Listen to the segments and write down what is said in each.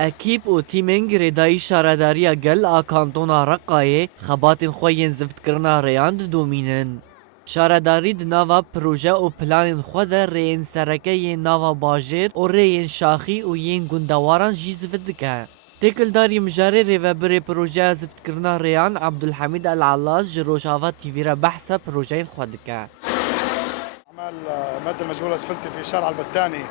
اکیب و تیمنگ ریدایی شارداری گل آکانتونا رقایه خباتین خوین زفت کرنا ریاند دومینن. شارداری دناوا پروژه و پلان خود رین سرکه ناوا باجر و رین شاخی و ین گندواران جی زفت دکه. تکل داری مجاری ریوبر پروژه زفت کرنا ریان عبدالحمید العلاز جروشاوات تیویرا بحث پروژه خود دکه. عمل مد المجهول الاسفلتي في شارع البتاني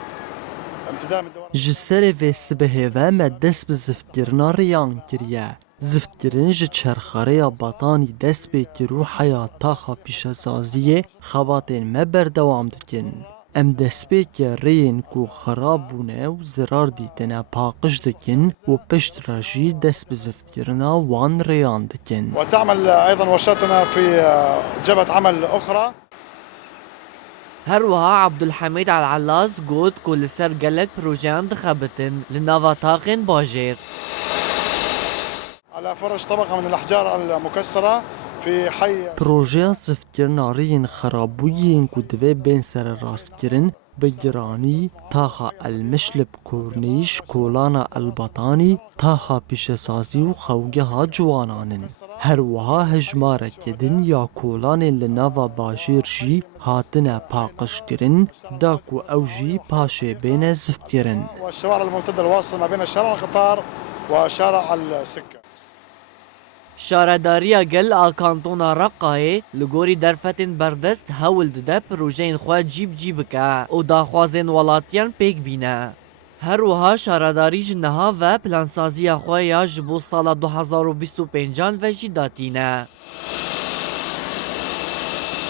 امتداد من دوار جسر و سبه و مدس به زفتگرنا ریان کریه. زفتگرن جه چرخاره بطانی دست به کرو حیاتا خا پیش سازیه خباتین مبردوام دکن. ام دست به که رین کو خراب بونه و زرار دیتنه پاقش دکن و پشت راجی دست به زفتگرنا وان ریان دکن. وتعمل ايضا ورشاتنا في جبهه عمل اخرى. هروها عبدالحمید العلاز گوت کل سر گلک پروژیان دخبتن لناوا تاقین باجر. على فرش طبقه من الاحجار المكسره في حي پروژه زفتگرنا رین خرابویین کو دوی بین سر راست کرن بگرانی تاخا المشلب کورنیش کولانا البطانی تاخا پیش سازی و خوگه ها جوانانن. هر وها هجماره کدن یا کولان لناوا باجیر جی هاتن پاقش کرن داکو او جی پاشه بین زفت کرن. والشوارع الممتده الواصله ما بين شارع القطار وشارع السكه. شارداری گل آکانتونا رقایه لگوری درفتن بردست هول ده پروژین خواه جیب که او داخوازین ولاتیان پیک بینه. هر وها شارداری جنها و پلانسازی خواه یا جبو سال 2025 و جی داتینه.